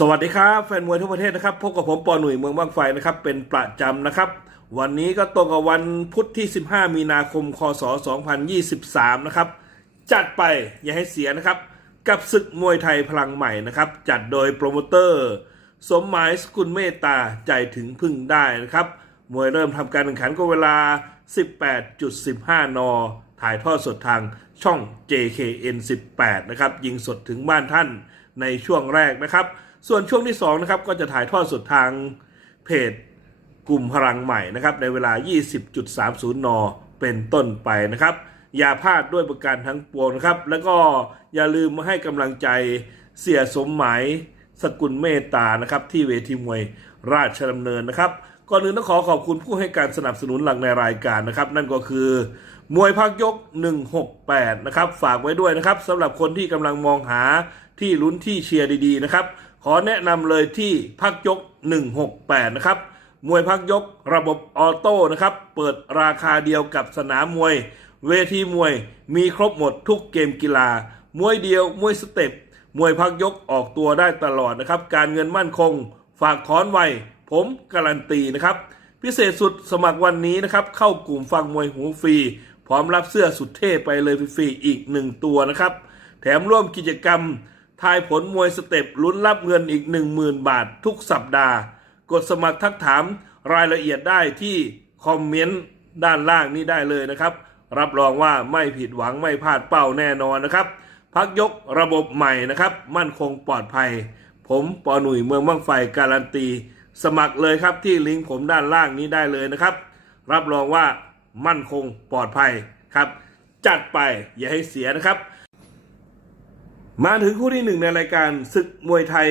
สวัสดีครับ แฟนมวยทั่วประเทศนะครับพบกับผมปอหนุ่ยเมืองบางไฟนะครับ เป็นประจำนะครับ วันนี้ก็ตรงกับวันพุธที่ 15 มีนาคม คศ 2023 นะครับ จัดไปอย่าให้เสียนะครับ กับศึกมวยไทยพลังใหม่นะครับ จัดโดยโปรโมเตอร์ สมหมายสกุลเมตตาใจถึงพึ่งได้นะครับ มวยเริ่มทำการแข่งขันก็เวลา 18.15 น ถ่ายทอดสดทางช่อง JKN 18 นะครับยิงสดถึงบ้านท่านในช่วงแรกนะครับ ส่วนช่วงที่2นะครับก็จะถ่ายทอดสดทางเพจกลุ่มพลังใหม่นะครับในเวลา 20.30 น เป็นต้นไปนะครับ อย่าพลาดด้วยประการทั้งปวงนะครับ แล้วก็อย่าลืมมาให้กำลังใจเสียสมหมายสกุลเมตตานะครับที่เวทีมวยราชดำเนินนะครับก่อนอื่นต้องขอขอบคุณผู้ให้การสนับสนุนหลักในรายการนะครับ นั่นก็คือ มวยพักยก 168 นะครับ ฝากไว้ด้วยนะครับสำหรับคนที่กำลังมองหาที่ลุ้นที่เชียร์ดีๆนะครับ ขอแนะนำเลยที่พักยก 168 นะครับ มวยพักยกระบบออโต้นะครับ เปิดราคาเดียวกับสนามมวย เวทีมวยมีครบหมดทุกเกมกีฬา มวยเดียว มวยสเต็ป มวยพักยกออกตัวได้ตลอดนะครับ การเงินมั่นคง ฝากถอนไว ผมการันตีนะครับ พิเศษสุดสมัครวันนี้นะครับ เข้ากลุ่มฟังมวยหูฟรี พร้อมรับเสื้อสุดเท่ไปเลยฟรีอีกหนึ่งตัวนะครับ แถมร่วมกิจกรรม ทายผลมวยสเต็ปลุ้นรับเงินอีก 10,000 บาททุกสัปดาห์ กดสมัครทักถามรายละเอียดได้ที่คอมเมนต์ด้านล่างนี้ได้เลยนะครับ รับรองว่าไม่ผิดหวังไม่พลาดเป้าแน่นอนนะครับ พักยกระบบใหม่นะครับ มั่นคงปลอดภัย ผมปอหนุ่ยเมืองบ้างไฟการันตี สมัครเลยครับที่ลิงก์ผมด้านล่างนี้ได้เลยนะครับ รับรองว่ามั่นคงปลอดภัยครับ จัดไปอย่าให้เสียนะครับ มาถึงคู่ที่หนึ่งในรายการศึกมวยไทย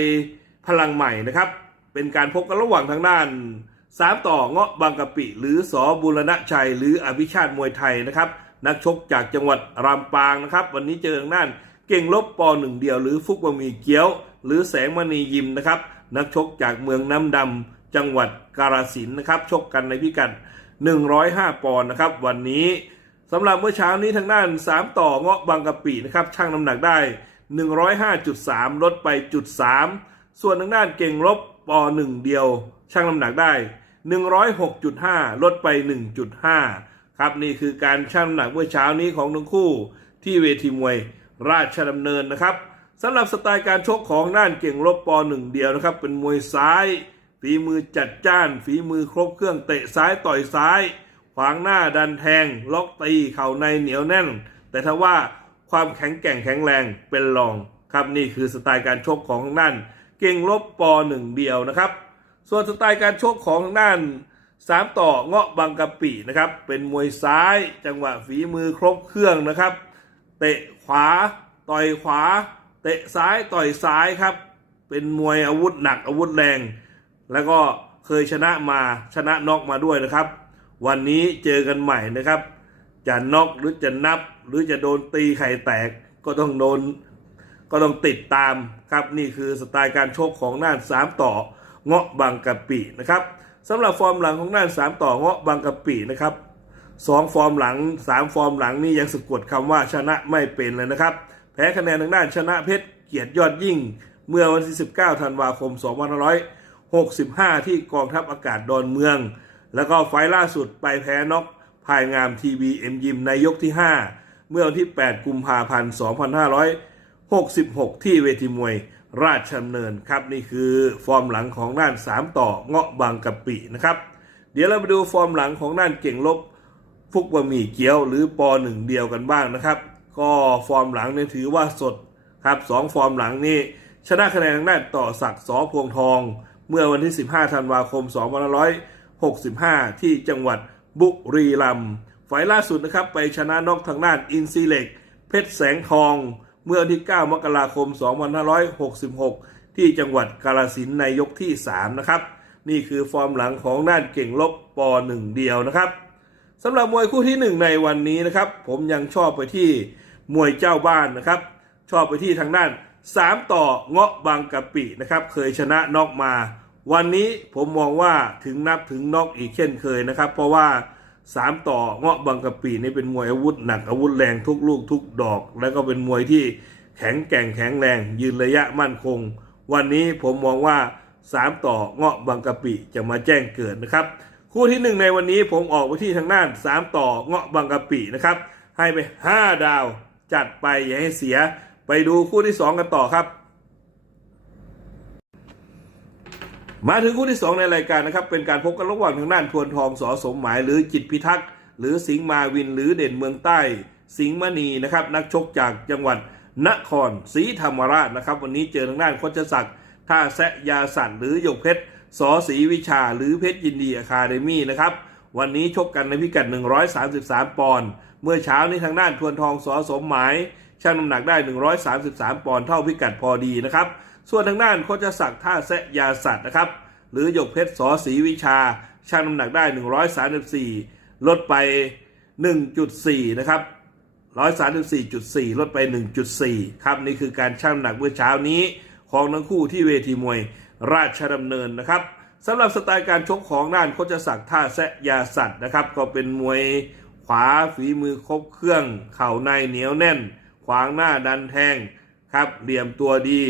พลังใหม่นะครับ เป็นการพบกันระหว่างทางด้านสามต่อเงาะบางกะปิ หรือสอบุรณชัย หรืออภิชาติมวยไทยนะครับ นักชกจากจังหวัดรามปางนะครับ วันนี้เจอทางด้านเก่งลบปอหนึ่งเดียวหรือฟุกบะมีเกี๊ยว หรือแสงมณียิมนะครับ นักชกจากเมืองน้ำดำจังหวัดกาฬสินนะครับ ชกกันในพิกัด 105 ปอนด์นะครับ วันนี้สำหรับเมื่อเช้านี้ทางด้าน 3 ต่อเงาะบางกะปินะครับช่างน้ำหนักได้ 105.3 ลดไปจุด3ส่วนทางด้านเก่งลบปอ1เดียวช่างน้ำหนักได้ 106.5 ลดไป 1.5 ครับนี่คือการช่างน้ำหนักเมื่อเช้านี้ของทั้งคู่ ที่เวทีมวยราชดำเนินนะครับสำหรับสไตล์การชกของด้านเก่งลบปอ1เดียวนะครับ เป็นมวยซ้าย ฝีมือจัดจ้าน ฝีมือครบเครื่องเตะซ้ายต่อยซ้ายขวางหน้าดันแทง ล็อกตีเข่าในเหนียวแน่น แต่ถ้าว่า ความแข็งแกร่งแข็งแรงเป็นรองครับนี่คือสไตล์การชกของทางด้าน เก่งลบปอหนึ่งเดียวนะครับ ส่วนสไตล์การชกของทางด้านสามต่อเงาะบางกะปินะครับ เป็นมวยซ้ายจังหวะฝีมือครบเครื่องนะครับ เตะขวาต่อยขวา เตะซ้ายต่อยซ้ายครับ เป็นมวยอาวุธหนักอาวุธแรง แล้วก็เคยชนะมาชนะน็อกมาด้วยนะครับ วันนี้เจอกันใหม่นะครับ จะน็อกหรือจะนับ หรือจะโดนตีไข่แตกก็ต้องโดนก็ต้องติดตามครับนี่คือสไตล์การชกของน่านสามต่อเงาะบางกะปินะครับสำหรับฟอร์มหลังของน่านสามต่อเงาะบางกะปินะครับสองฟอร์มหลังสามฟอร์มหลังนี่ยังสะกดคำว่าชนะไม่เป็นเลยนะครับ แพ้คะแนนทางด้านชนะเพชรเกียรติยอดยิ่ง เมื่อวันที่ 19 ธันวาคม 2565 ที่กองทัพอากาศดอนเมือง แล้วก็ไฟล์ล่าสุดไปแพ้น็อกภายงามทีวีเอ็มยิมในยกที่ 5 เมื่อวันที่ 8 กุมภาพันธ์ 2566 ที่เวทีมวยราชดำเนินครับ นี่คือฟอร์มหลังของด้าน 3 ต่อเงาะบางกะปินะครับ เดี๋ยวเราไปดูฟอร์มหลังของด้านเก่งลบ ฟุกบะหมี่เกี๊ยวหรือปอหนึ่งเดียวกันบ้างนะครับ ก็ฟอร์มหลังเนี่ยถือว่าสดครับสองฟอร์มหลังนี่ชนะคะแนนทางด้านต่อศักดิ์สอพวงทอง เมื่อวันที่ 15 ธันวาคม 2565 ที่จังหวัดบุรีรัมย์ ไฟล์ล่าสุดนะครับไปชนะนอกทางด้านอินซีเล็ก เพชรแสงทอง เมื่อที่ 9 มกราคม 2566 ที่จังหวัดกาฬสินในยกที่ 3 นะครับ นี่คือฟอร์มหลังของด้านเก่งลบปอหนึ่งเดียวนะครับสำหรับมวยคู่ที่หนึ่งในวันนี้นะครับ ผมยังชอบไปที่มวยเจ้าบ้านนะครับ ชอบไปที่ทางด้าน 3 ต่อเงาะบางกะปินะครับ เคยชนะนอกมา วันนี้ผมมองว่าถึงนับถึงนอกอีกเช่นเคยนะครับ เพราะว่า 3ต่อเงาะบางกะปินี่เป็นมวยอาวุธหนักอาวุธแรงทุกลูกทุกดอก แล้วก็เป็นมวยที่แข็งแกร่งแข็งแรง ยืนระยะมั่นคง วันนี้ผมมองว่าสามต่อเงาะบางกะปิจะมาแจ้งเกิดนะครับ คู่ที่หนึ่งในวันนี้ผมออกไปที่ทางด้านสามต่อเงาะบางกะปินะครับให้ไปห้าดาวจัดไปอย่าให้เสีย ไปดูคู่ที่สองกันต่อครับ มาถึงคู่ที่สองในรายการนะครับ เป็นการพบกันระหว่างทางด้านทวนทองสอสมหมายหรือจิตพิทักษ์หรือสิงห์มาวินหรือเด่นเมืองใต้ สิงห์มณีนะครับนักชกจากจังหวัดนครศรีธรรมราชนะครับ วันนี้เจอทางด้านโคชศักดิ์ท่าแซะยาสันหรือหยกเพชรสอศรีวิชา หรือเพชรยินดีอะคาเดมี่นะครับวันนี้ชกกันในพิกัด 133 ปอนด์เมื่อเช้านี้ทางด้านทวนทองสอสมหมาย ชั่งน้ำหนักได้ 133 ปอนด์เท่าพิกัดพอดีนะครับ ส่วนทางด้านโคชศักดิ์ท่าแซะยาสัตว์นะครับ หรือหยกเพชรสอศรีวิชา ชั่งน้ำหนักได้ 134 ลดไป 1.4 นะครับ 134.4 ลดไป 1.4 ครับ นี่คือการชั่งน้ำหนักเมื่อเช้านี้ ของทั้งคู่ที่เวทีมวยราชดำเนินนะครับสำหรับสไตล์การชกของด้านโคชศักดิ์ท่าแซะยาสัตว์นะครับ ก็เป็นมวยขวาฝีมือครบเครื่อง เข่าในเหนียวแน่น ขวางหน้าดันแทงครับเหลี่ยมตัวดี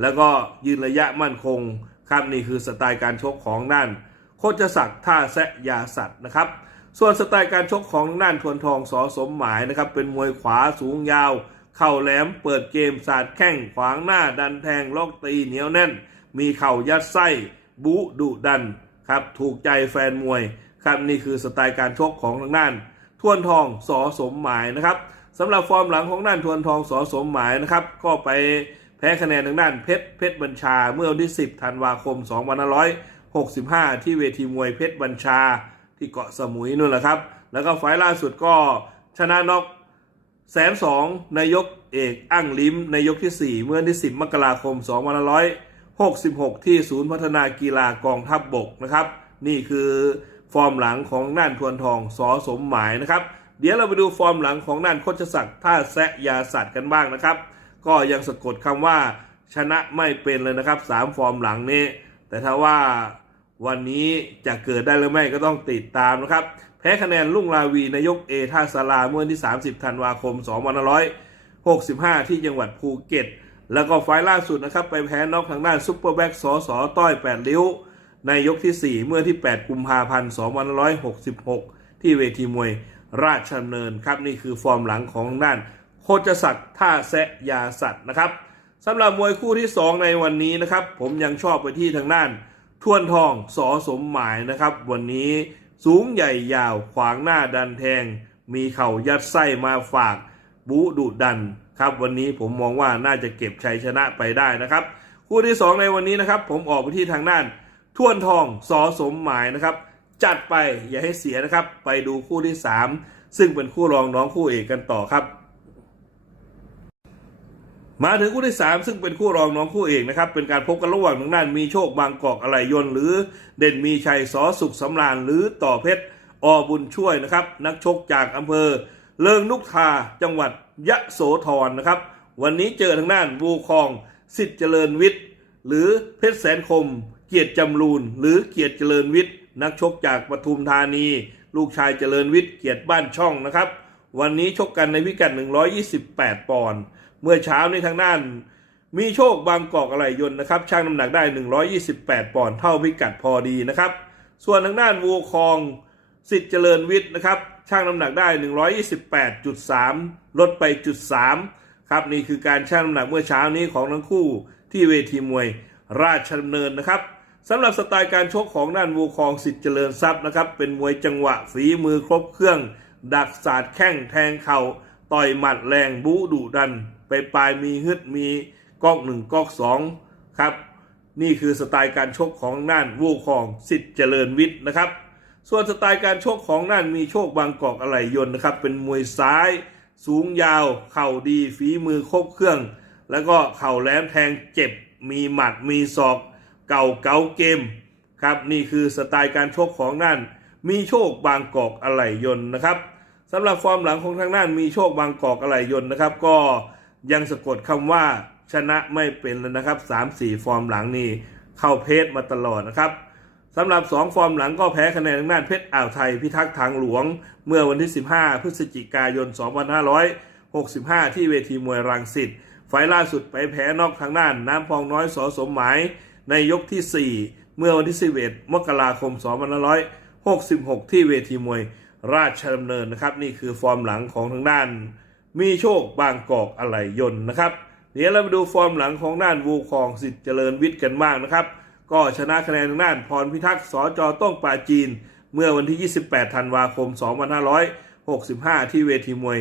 แล้วก็ยืนระยะมั่นคงครับนี่คือสไตล์การชกของด้านโคชศักดิ์ท่าแซะยาสัตว์นะครับ ส่วนสไตล์การชกของด้านทวนทองสอสมหมายนะครับ เป็นมวยขวาสูงยาว เข่าแหลมเปิดเกมสาดแข้งขวางหน้าดันแทงล็อกตีเหนียวแน่น มีเข่ายัดไส้บุดุดันครับถูกใจแฟนมวยครับนี่คือสไตล์การชกของทางด้านทวนทองสอสมหมายนะครับ สำหรับฟอร์มหลังของด้านทวนทองสอสมหมายนะครับ ก็ไปแพ้คะแนนทางด้านเพชรเพชรบัญชา เมื่อวันที่ 10ธันวาคม2565 ที่เวทีมวยเพชรบัญชา ที่เกาะสมุยนู่นแหละครับ แล้วก็ไฟล์ล่าสุดก็ชนะน็อกแสนสองนายกเอกอั้งลิ้มในยกที่ 4 เมื่อวันที่ 10 มกราคม2566 ที่ศูนย์พัฒนากีฬากองทัพบบกนะครับ นี่คือฟอร์มหลังของน่านทวนทองสอสมหมายนะครับ ดี๋ยวเราไปดูฟอร์มหลังของน่านโคชศักดิ์ท่าแซะยาสัตว์กันบ้างนะครับ ก็ยังสะกดคำว่าชนะไม่เป็นเลยนะครับสามฟอร์มหลังนี้ แต่ถ้าว่าวันนี้จะเกิดได้หรือไม่ก็ต้องติดตามนะครับ แพ้คะแนนลุ่งลาวีนายกเอท่าสาราเมื่อวันที่ 30 ธันวาคม 2565 ที่จังหวัดภูเก็ต แล้วก็ไฟล์ล่าสุดนะครับ ไปแพ้นอกทางด้านซุปเปอร์แบ็กสอสอต้อย8ริ้ว ในยกที่ 4 เมื่อที่ 8 กุมภาพันธ์ 2566 ที่เวทีมวย ราชดำเนินครับนี่คือฟอร์มหลังของด้านโคจศักดิ์ท่าแซะยาสัตว์นะครับสำหรับมวยคู่ที่ 2 ในวันนี้นะครับ ผมยังชอบไปที่ทางด้านทวนทองสอสมหมายนะครับ วันนี้สูงใหญ่ยาวขวางหน้าดันแทง มีเข่ายัดไส้มาฝากบูดุดันครับ วันนี้ผมมองว่าน่าจะเก็บชัยชนะไปได้นะครับ คู่ที่ 2 ในวันนี้นะครับ ผมออกไปที่ทางด้านทวนทองสอสมหมายนะครับ จัดไปอย่าให้เสียนะครับ ไปดูคู่ที่ 3 ซึ่งเป็นคู่รองน้องคู่เอกกันต่อครับ มาถึงคู่ที่ 3 ซึ่งเป็นคู่รองน้องคู่เอกนะครับ เป็นการพบกันระหว่างทางด้านมีโชคบางกอกอะไหลยนหรือเด่นมีชัยสอสุขสำราญหรือต่อเพชรอบุญช่วยนะครับ นักชกจากอำเภอ เลิงนุกทาจังหวัดยะโสธรนะครับ วันนี้เจอทางด้านบูคองสิทธิ์เจริญวิทย์หรือเพชรแสนคม เกียรติจำรูนหรือเกียรติเจริญวิทย์ นักชกจากปทุมธานี ลูกชายเจริญวิทย์เกียรติบ้านช่องนะครับ วันนี้ชกกันในพิกัด 128 ปอนด์เมื่อเช้าในทางด้าน มีโชคบางกอกอะไหลยนต์นะครับช่างน้ำหนักได้ 128 ปอนด์เท่าพิกัดพอดีนะครับ ส่วนทางด้านวัวคองสิทธิ์เจริญวิทย์นะครับช่างน้ำหนักได้ 128.3 ลดไปจุด3ครับนี่คือการช่างน้ำหนักเมื่อเช้านี้ของทั้งคู่ที่เวทีมวยราชดำเนินนะครับ สำหรับสไตล์การชกของด้านวัวคองสิทธิ์เจริญทรัพย์นะครับ เป็นมวยจังหวะฝีมือครบเครื่อง ดักสาดแข้งแทงเข่า ต่อยหมัดแรงบูดุดัน ไปปลายมีฮึดมีก๊อกหนึ่งก๊อกสองครับ นี่คือสไตล์การชกของน่านวูคองสิทธิ์เจริญวิทย์นะครับ ส่วนสไตล์การชกของน่านมีโชคบางกอกอะไหลยนนะครับ เป็นมวยซ้าย สูงยาว เข่าดีฝีมือครบเครื่อง แล้วก็เข่าแหลมแทงเจ็บมีหมัดมีศอก เก่าเก๋าเกมครับนี่คือสไตล์การชกของน่านมีโชคบางกอกอะไหลยนต์นะครับสำหรับฟอร์มหลังของทางน่านมีโชคบางกอกอะไหลยนต์นะครับ ก็ยังสะกดคำว่าชนะไม่เป็นเลยนะครับ 3-4 ฟอร์มหลังนี่เข้าเพจมาตลอดนะครับสำหรับ 2 ฟอร์มหลังก็แพ้คะแนนทางด้านเพชรอ่าวไทยพิทักษ์ทางหลวง เมื่อวันที่ 15 พฤศจิกายน 2565 ที่เวทีมวยรังสิตไฟล์ล่าสุดไปแพ้นอกทางด้านน้ำพองน้อยสอสมหมาย ในยกที่ 4 เมื่อวันที่ 11 มกราคม 2566 ที่เวทีมวยราชดำเนินนะครับ นี่คือฟอร์มหลังของทางด้าน มีโชคบางกอกอะไหล่ยนต์นะครับ เดี๋ยวเรามาดูฟอร์มหลังของด้านวูคองสิทธิ์เจริญวิทย์กันบ้างนะครับ ก็ชนะคะแนนทางด้านพรพิทักษ์สจต้องปาจีน เมื่อวันที่ 28 ธันวาคม 2565 ที่เวทีมวย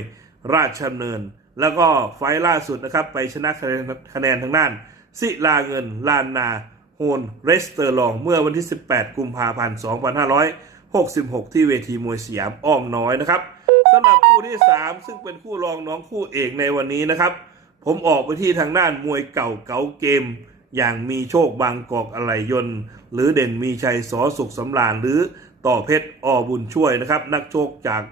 ราชดำเนิน แล้วก็ไฟล์ล่าสุดนะครับ ไปชนะคะแนนคะแนนทางด้าน ศิลาเงินลานนา โฮนเรสเตอร์ลองเมื่อวันที่ 18 กุมภาพันธ์ 2566 ที่เวทีมวยสยามอ้อมน้อยนะครับสำหรับคู่ที่ 3 ซึ่งเป็นคู่รองน้องคู่เอกในวันนี้นะครับ ผมออกไปที่ทางด้านมวยเก่าเก๋าเกม อย่างมีโชคบางกอกอะไหลยน์หรือเด่นมีชัยสอสุขสำราญหรือต่อเพชรอบุญช่วยนะครับ นักโชคจาก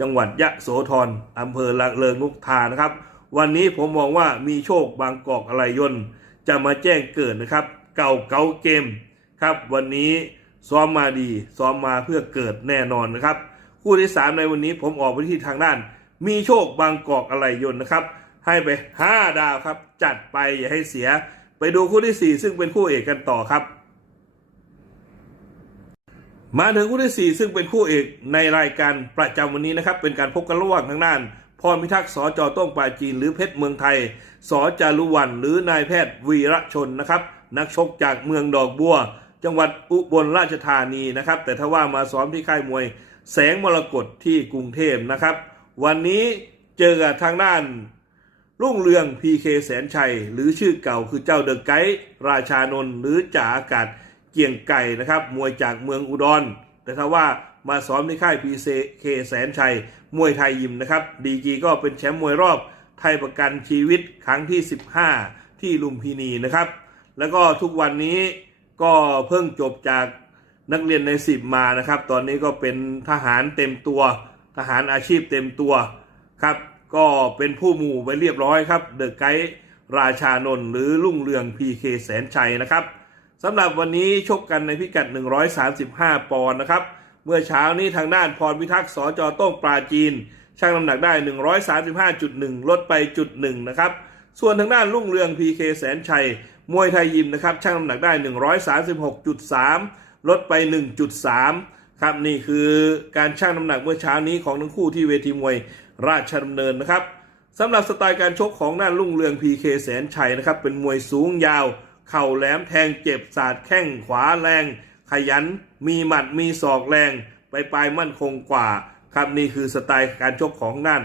จังหวัดยะโสธรอำเภอละเริงนุกทานะครับ วันนี้ผมมองว่ามีโชคบางกอกอะไหลยน์จะมาแจ้งเกิดนะครับ เก่าเก๋าเกมครับวันนี้ซ้อมมาดีซ้อมมาเพื่อเกิดแน่นอนนะครับ คู่ที่ 3 ในวันนี้ผมออกไปที่ทางด้าน มีโชคบางกอกอะไหลยนต์นะครับ ให้ไป 5 ดาวครับ จัดไปอย่าให้เสีย ไปดูคู่ที่ 4 ซึ่งเป็นคู่เอกกันต่อครับ มาถึงคู่ที่ 4 ซึ่งเป็นคู่เอกในรายการประจำวันนี้นะครับ เป็นการพบกันระหว่างทางด้านพรพิทักษ์สจต้งปาจีน หรือเพชรเมืองไทย สจารุวันหรือนายแพทย์วีระชนนะครับ นักชกจากเมืองดอกบัว จังหวัดอุบลราชธานีนะครับ แต่ถ้าว่ามาซ้อมที่ค่ายมวย แสงมรกตที่กรุงเทพนะครับ วันนี้เจอทางด้านรุ่งเรือง PK แสนชัย หรือชื่อเก่าคือเจ้าเดอะไกด์ราชานนท์หรือจ่าอากาศเกียงไก่นะครับมวยจากเมืองอุดร แต่ถ้าว่ามาซ้อมในค่าย PK แสนชัย มวยไทยยิมนะครับดีกีก็เป็นแชมป์มวยรอบไทยประกันชีวิตครั้งที่ 15 ที่ลุมพินีนะครับ แล้วก็ทุกวันนี้ก็เพิ่งจบจากนักเรียนในสิบมานะครับ ตอนนี้ก็เป็นทหารเต็มตัว ทหารอาชีพเต็มตัวครับ ก็เป็นผู้หมู่ไปเรียบร้อยครับเดอะไกด์ราชานนท์หรือลุ่งเรือง PK แสนชัยนะครับสำหรับวันนี้ชกกันในพิกัด 135 ปอนด์นะครับ เมื่อเช้านี้ทางด้านพรพิทักษ์สจโต้งปราจีนช่างน้ำหนักได้ 135.1 ลดไปจุดหนึ่งนะครับ ส่วนทางด้านลุ่งเรือง PK แสนชัย มวยไทยยิมนะครับช่างน้ำหนักได้ 136.3 ลดไป 1.3 ครับนี่คือการชั่งน้ำหนักเมื่อเช้านี้ของทั้งคู่ที่เวทีมวยราชดำเนินนะครับสำหรับสไตล์การชกของด้านลุ่งเรือง PK แสนชัยนะครับเป็นมวยสูงยาว เข่าแหลมแทงเจ็บสาดแข้งขวาแรง ขยัน มีหมัดมีศอกแรงไปปลายมั่นคงกว่าครับนี่คือสไตล์การชกของด้าน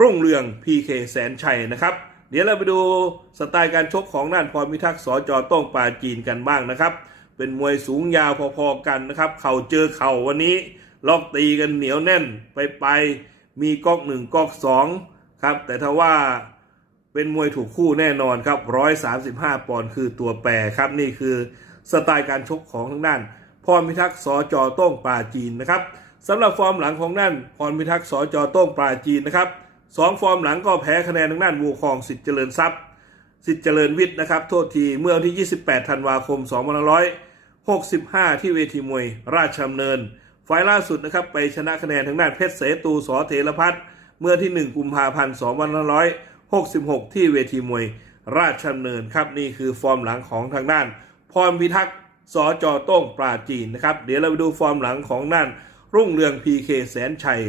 รุ่งเรือง PK แสนชัยนะครับ เดี๋ยวเราไปดูสไตล์การชกของด้านพรพิทักษ์สจต้งปาจีนกันบ้างนะครับ เป็นมวยสูงยาวพอๆกันนะครับ เข่าเจอเข่าวันนี้ล็อกตีกันเหนียวแน่นไปไปมีก๊อกหนึ่งก๊อกสองครับแต่ถ้าว่าเป็นมวยถูกคู่แน่นอนครับ135ปอนด์คือตัวแปรครับนี่คือสไตล์การชกของทางด้านพรพิทักษ์สจต้งปราจีนนะครับสำหรับฟอร์มหลังของด้านพรพิทักษ์สจต้งปราจีนนะครับ สองฟอร์มหลังก็แพ้คะแนนทางด้านวูคองสิทธิ์เจริญทรัพย์ สิทธิ์เจริญวิทย์นะครับ โทษทีเมื่อวันที่ 28 ธันวาคม 2565 ที่เวทีมวย ราชดำเนิน ไฟล์ล่าสุดนะครับไปชนะคะแนนทางด้านเพชรเสตูสอเถรพัฒน์เมื่อที่ 1 กุมภาพันธ์ 2566 ที่เวทีมวยราชดำเนินครับนี่คือฟอร์มหลังของทางด้าน พรพิทักษ์สจโต้งปราจีนนะครับเดี๋ยวเราไปดูฟอร์มหลังของด้านรุ่งเรือง PK แสนชัย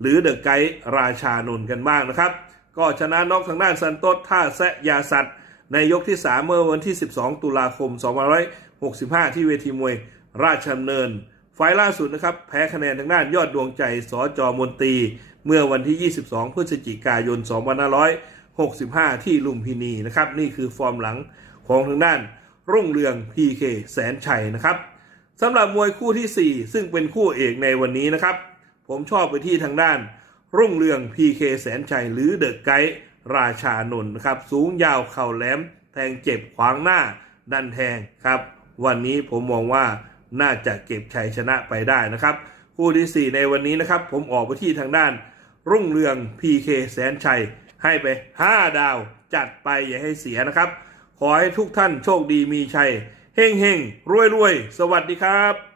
หรือเดอะไกด์ราชานนท์กันบ้างนะครับ ก็ชนะน็อกทางด้านซันโตสท่าแซะยาสัตว์ ในยกที่ 3 เมื่อวันที่ 12 ตุลาคม 2565 ที่เวทีมวยราชดำเนิน ไฟล์ล่าสุดนะครับ แพ้คะแนนทางด้านยอดดวงใจสจมนตรี เมื่อวันที่ 22 พฤศจิกายน 2565 ที่ลุมพินีนะครับ นี่คือฟอร์มหลังของทางด้านรุ่งเรือง PK แสนชัยนะครับสำหรับมวยคู่ที่ 4 ซึ่งเป็นคู่เอกในวันนี้นะครับ ผมชอบไปที่ทางด้าน รุ่งเรือง PK แสนชัยหรือเดอะไกด์ราชานนท์นะครับสูงยาวเข่าแหลม แทงเจ็บขวางหน้า ดันแทงครับ วันนี้ผมมองว่าน่าจะเก็บชัยชนะไปได้นะครับ คู่ที่ 4 ในวันนี้นะครับ ผมออกไปที่ทางด้าน รุ่งเรือง PK แสนชัย ให้ไป 5 ดาว จัดไปอย่าให้เสียนะครับ ขอให้ทุกท่านโชคดีมีชัยเฮ่งเฮงรวยรวยสวัสดีครับ